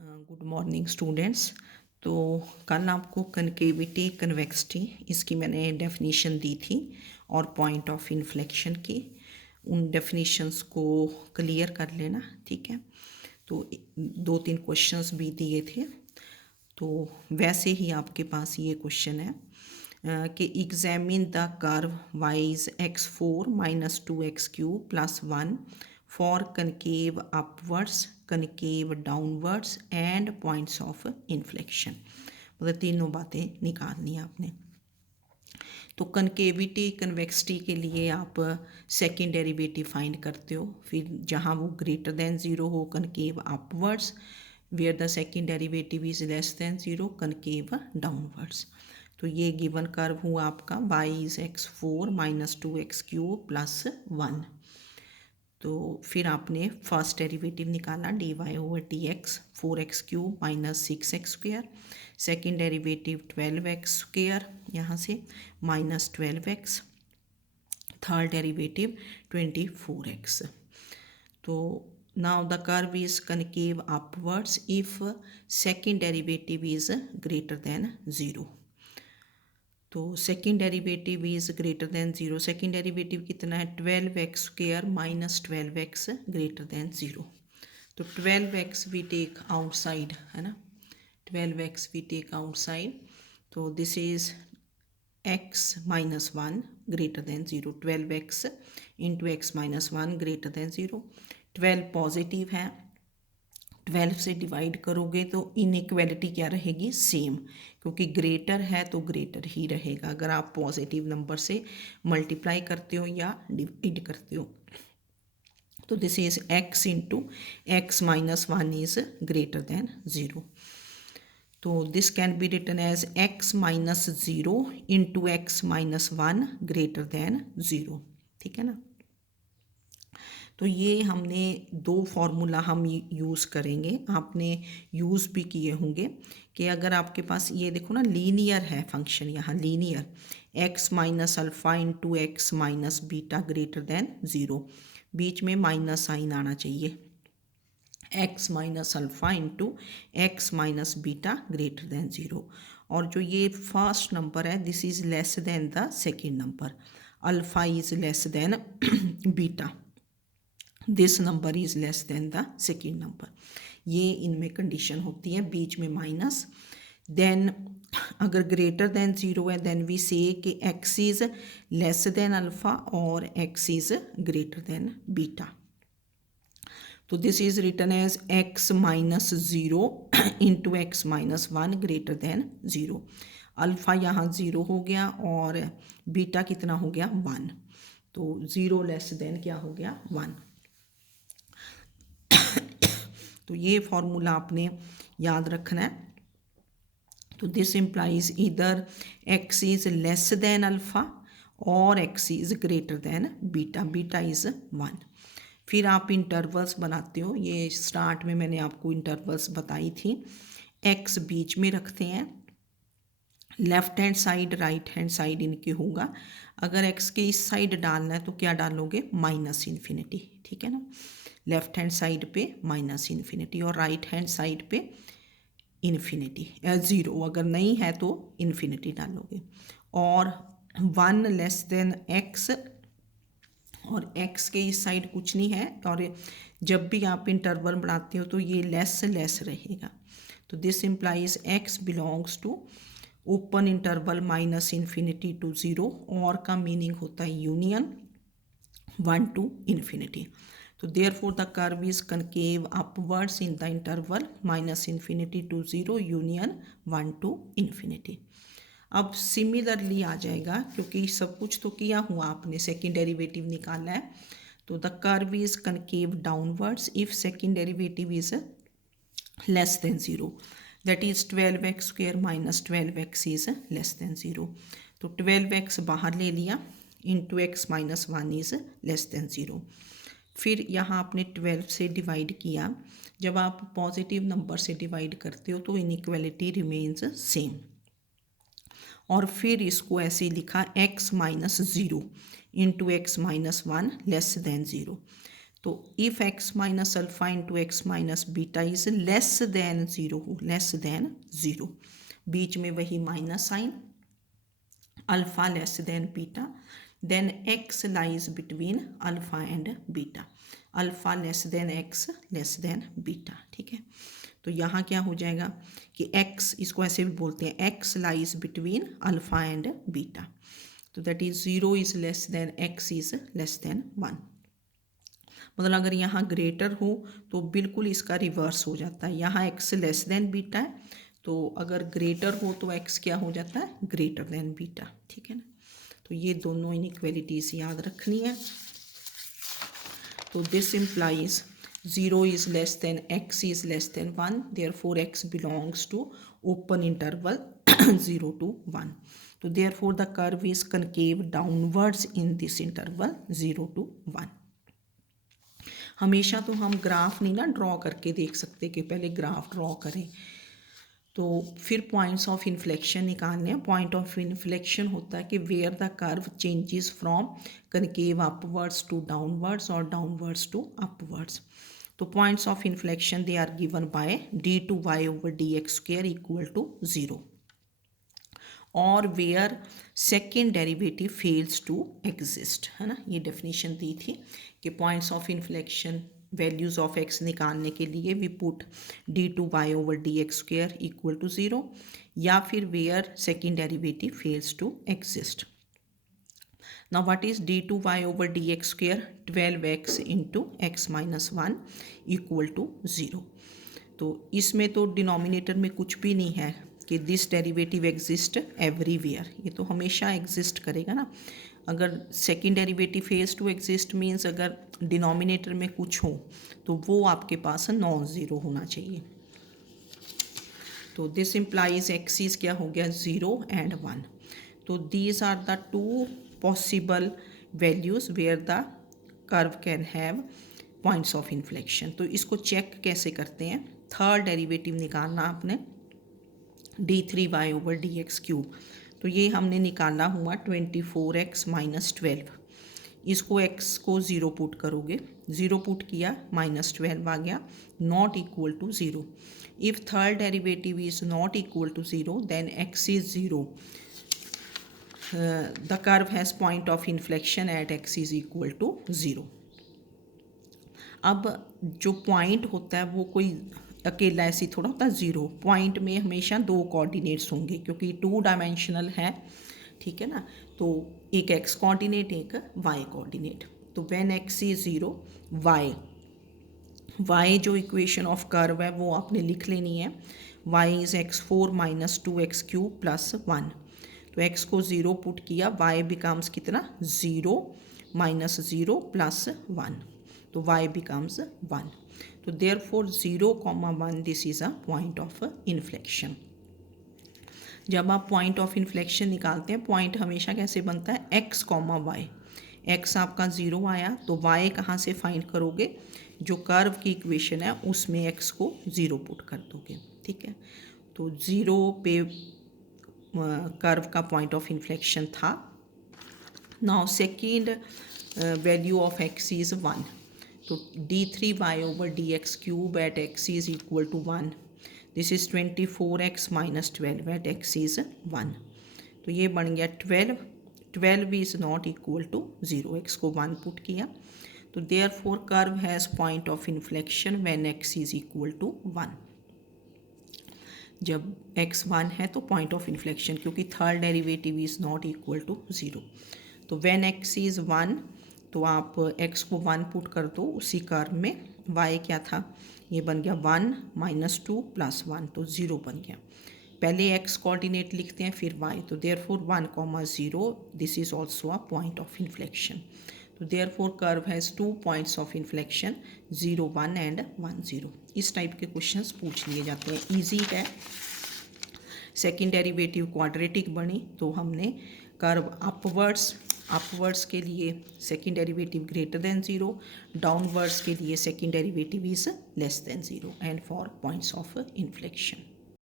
Good morning students. तो कल आपको कनकेविटी कन्वेक्सिटी इसकी मैंने डेफिनेशन दी थी और पॉइंट ऑफ इन्फ्लेक्शन की। उन डेफिनेशंस को क्लियर कर लेना, ठीक है। तो दो तीन क्वेश्चंस भी दिए थे, तो वैसे ही आपके पास ये क्वेश्चन है कि examine the curve wise x4 minus 2x³ plus 1 for concave upwards, concave downwards and points of inflection. मतलब तीनों बातें निकालनी है आपने। तो कनकेविटी कन्वेक्सिटी के लिए आप सेकेंड डेरिवेटिव फाइंड करते हो, फिर जहाँ वो ग्रेटर देन ज़ीरो हो concave upwards, where the second derivative is less than zero concave downwards. तो ये गिवन कर्व हुआ आपका y is x4 minus 2x³ plus 1। तो फिर आपने फर्स्ट डेरिवेटिव निकाला dy/dx 4x³ minus 6x²। Second derivative 12x² यहाँ से minus 12x। Third derivative 24x। तो now the curve is concave upwards if second derivative is greater than zero. तो second derivative is greater than zero, second derivative कितना है 12x² minus 12x greater than zero. तो 12x we take outside, है ना, 12x we take outside. तो this is x minus 1 greater than zero, 12x into x minus 1 greater than zero. 12 positive है, 12 से divide करोगे तो इनइक्वालिटी क्या रहेगी, सेम, क्योंकि ग्रेटर है तो ग्रेटर ही रहेगा अगर आप पॉजिटिव नंबर से मल्टीप्लाई करते हो या डिवाइड करते हो। तो this is x into x minus 1 is greater than zero. तो this can be written as x minus 0 into x minus 1 greater than zero, ठीक है ना। तो ये हमने दो फार्मूला हम यूज़ करेंगे, आपने यूज़ भी किए होंगे कि अगर आपके पास ये देखो ना लीनियर है फंक्शन, यहाँ linear x minus alpha into x minus beta greater than zero, बीच में माइनस साइन आना चाहिए, x minus alpha into x minus beta greater than zero. और जो ये फर्स्ट नंबर है this is less than the second number, alpha is less than beta, this number is less than the second number. ये इनमें condition होती है, बीच में माइनस। देन अगर ग्रेटर देन ज़ीरो है देन वी से कि x is less than alpha और x is greater than beta. तो this is written as x minus zero into x minus 1 greater than zero. Alpha यहाँ zero हो गया और beta कितना हो गया 1, तो ज़ीरो लेस देन क्या हो गया 1। तो ये फॉर्मूला आपने याद रखना है। तो दिस इम्प्लाइज इधर x is less than alpha और x is greater than beta, beta is 1। फिर आप इंटरवल्स बनाते हो, ये स्टार्ट में मैंने आपको इंटरवल्स बताई थी। एक्स बीच में रखते हैं, left hand side right hand side इनके होगा। अगर एक्स के इस साइड डालना है तो क्या डालोगे, माइनस इन्फिनिटी, ठीक है ना। लेफ्ट हैंड साइड पे माइनस इन्फिनिटी और राइट हैंड साइड पे इन्फिनिटी, ज़ीरो अगर नहीं है तो इन्फिनिटी डालोगे। और 1 लेस देन एक्स, और एक्स के इस साइड कुछ नहीं है, और जब भी आप इंटरवल बनाते हो तो ये लेस लेस रहेगा। तो this implies x belongs to open interval minus infinity to zero, और का मीनिंग होता है यूनियन 1 टू इन्फिनिटी। तो therefore the curve is concave upwards in the interval minus infinity to 0 union 1 to infinity। अब similarly आ जाएगा क्योंकि सब कुछ तो किया हुआ आपने, सेकेंड डेरिवेटिव निकाला है। तो the curve is concave downwards if second derivative is less than zero, that is 12x² minus 12x is less than zero. तो 12x बाहर ले लिया, into x minus 1 is less than zero. फिर यहाँ आपने 12 से डिवाइड किया, जब आप पॉजिटिव नंबर से डिवाइड करते हो तो इनइक्वालिटी रिमेन्स सेम। और फिर इसको ऐसे लिखा x minus zero into x minus 1 less than zero. तो if x minus alpha into x minus beta is less than zero हो, लेस देन ज़ीरो, बीच में वही minus sign, alpha less than beta, then x lies between alpha and beta, alpha less than x less than beta. ठीक है, तो यहाँ क्या हो जाएगा कि एक्स, इसको ऐसे भी बोलते हैं x lies between alpha and beta, तो that is zero is less than x is less than one. मतलब अगर यहाँ ग्रेटर हो तो बिल्कुल इसका रिवर्स हो जाता है, यहाँ एक्स लेस देन बीटा है, तो अगर ग्रेटर हो तो एक्स क्या हो जाता है, ग्रेटर देन बीटा। ठीक है ना, तो ये दोनों इनइक्वालिटीज़ याद रखनी है। तो this implies zero is less than x is less than one, therefore x belongs to open interval 0 to 1, तो therefore the curve is concave downwards in this interval 0 to 1। हमेशा तो हम ग्राफ नहीं ना ड्रॉ करके देख सकते कि पहले ग्राफ ड्रॉ करें, तो फिर पॉइंट्स ऑफ इन्फ्लेक्शन निकालने हैं। पॉइंट ऑफ इन्फ्लेक्शन होता है कि where the curve changes from concave upwards to downwards और डाउनवर्ड्स टू अपवर्ड्स। तो points of inflection they are given by d/y/dx² equal to 0 और where second derivative fails to exist, है ना। ये definition दी थी कि points of inflection values of x निकालने के लिए we put d/y/dx² equal to 0 या फिर where second derivative fails to exist. Now what is d/y/dx², 12x into x minus 1 equal to 0। तो इसमें तो डिनोमिनेटर में कुछ भी नहीं है कि दिस डेरिवेटिव एग्जिस्ट एवरीवेयर, ये तो हमेशा एग्जिस्ट करेगा ना। अगर second derivative fails to exist means अगर डिनोमिनेटर में कुछ हो तो वो आपके पास नॉन ज़ीरो होना चाहिए। तो दिस इम्प्लाइज एक्स इज क्या हो गया, 0 and 1। तो these are the two possible values where the curve can have points of inflection. तो इसको चेक कैसे करते हैं, थर्ड डेरिवेटिव निकालना आपने d/3y/dx³। तो ये हमने निकाला हुआ 24x माइनस 12, इसको x को 0 पुट करोगे, 0 पुट किया -12 आ गया, not equal to 0। If third derivative is not equal to 0 then x is 0, the curve has point of inflection at x is equal to 0। अब जो पॉइंट होता है वो कोई अकेला ऐसी थोड़ा होता है ज़ीरो, पॉइंट में हमेशा दो कोऑर्डिनेट्स होंगे क्योंकि 2 डायमेंशनल है। ठीक है ना, तो एक x कोऑर्डिनेट एक y कोऑर्डिनेट। तो व्हेन x इज 0 y जो इक्वेशन ऑफ कर्व है वो आपने लिख लेनी है, y is x4 minus 2x³ plus 1। तो x को 0 पुट किया, y बिकम्स कितना, 0 माइनस 0 प्लस 1, तो y बिकम्स 1। तो therefore 0,1 this is a point of inflection. जब आप पॉइंट ऑफ इन्फ्लेक्शन निकालते हैं, पॉइंट हमेशा कैसे बनता है, x, y। x आपका 0 आया तो y कहाँ से फाइंड करोगे, जो कर्व की इक्वेशन है उसमें x को 0 पुट कर दोगे। ठीक है, तो 0 पे कर्व का पॉइंट ऑफ इन्फ्लेक्शन था। Now second value of x is 1, तो d/3y/dx³ at x is equal to 1, this is 24x minus 12 at x is 1। तो ये बन गया 12 is not equal to 0, x को 1 पुट किया, तो therefore curve has point of inflection when x is equal to 1। जब x 1 है तो पॉइंट ऑफ इन्फ्लेक्शन, क्योंकि third derivative is not equal to 0। तो व्हेन x इज़ 1 तो आप x को 1 पुट कर दो उसी कर्व में, y क्या था, ये बन गया 1 माइनस 2 प्लस 1, तो 0 बन गया। पहले x कोऑर्डिनेट लिखते हैं फिर y, तो therefore 1,0 this is also a point of inflection. तो therefore curve has 2 points of inflection, 0, 1 and 1, 0। इस टाइप के क्वेश्चंस पूछ लिए जाते हैं, ईजी है। सेकेंड डेरिवेटिव क्वाड्रेटिक बनी तो हमने कर्व अपवर्ड्स के लिए second derivative greater than 0, downwards के लिए second derivative is less than 0, and for points of inflection.